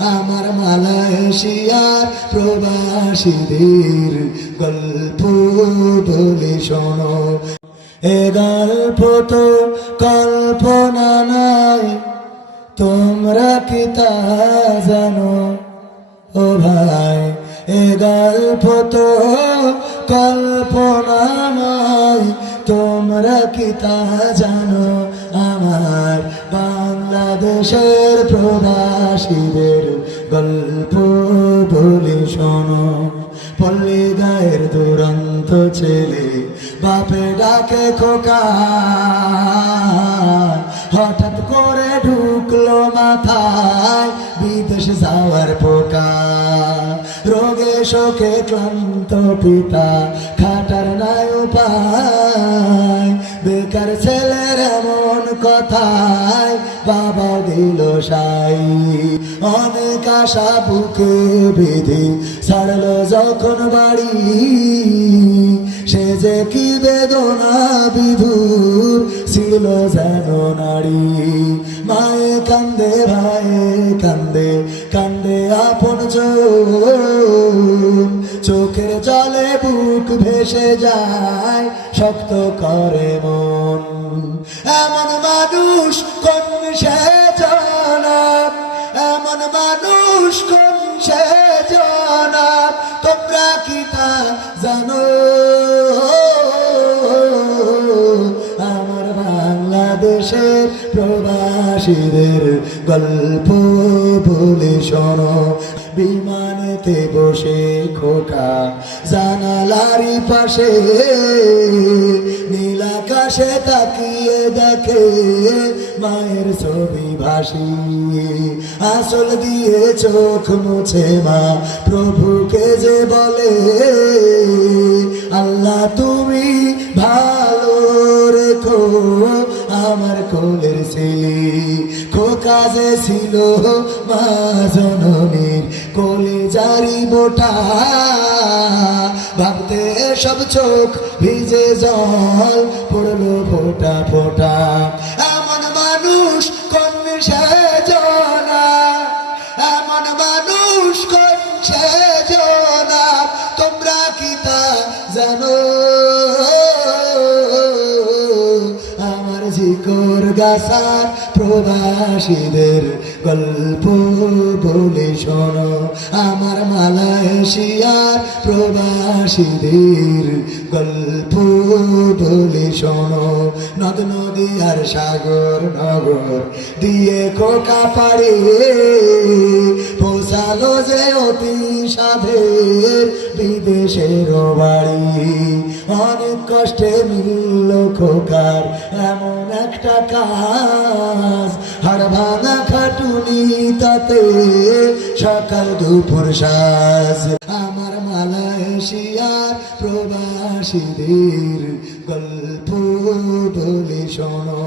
আমার মালয়েশিয়ার প্রবাসীদের গল্প বলে শোনো। এ গল্প তো কল্পনা নাই তোমরা কি তা জানো? ও ভাই, এ গল্প তো কল্পনা নয়, তোমরা কি তা জানো? আমার বাংলাদেশের প্রবাসীদের গল্প বলে শোনো, পল্লী গায়ের দুরন্ত ছেলে, বাপে ডাকে খোকা। হঠাৎ করে ঢুকলো মাথায় বিদেশ যাওয়ার পোকা। রোগে, শোকে ক্লান্ত পিতা, খাটার নাই উপায়। বেকার ছেলের এমন কথায় বাবা দিল সাই। অনেক আশা বুকে বেঁধে ছাড়লো যখন বাড়ি। সে যে কি বেদনা বিধুর ছিল যেন নারী। মায়ে কান্দে ভাইয়ে কান্দে কান্দে আপন চোখ চোখের জলে বুক ভেসে যায়, শক্ত করে মন। এমন মানুষ আমার বাংলাদেশের প্রবাসীদের গল্প বলে শোনো। বিমানেতে বসে খোকা জানালারি পাশে আকাশে তাকিয়ে দেখে মায়ের ছবি ভাসি। আসল দিয়ে চোখ মুছে মা, প্রভুকে যে বলে, আল্লাহ তুমি ভালো রেখো আমার কোলের ছেলে। যে ছিল মা জননীর কোলে জারি বোটা ভাবতে সব চোখ ভিজে জল পড়ল ফোটা ফোটা। এমন মানুষ কোন এমন মানুষ কোন তোমরা কি তা জানো? আমার জিকর গাছার প্রবাসীদের গল্প বলে শোনো। আমার মালয়েশিয়ার প্রবাসীদের গল্প বলে শোনো। নদ, নদী আর সাগর, নগর দিয়ে কোকা পাড়ে। পৌঁছালো যে অতি সাধের বিদেশের বাড়ি। অনেক কষ্টে মিলল খোকার এমন একটা কাজ। হাড় ভাঙা খাটুনি তাতে সকাল দুপুর সাজ। আমার মালয়েশিয়ার প্রবাসীদের গল্প বলে শোনো।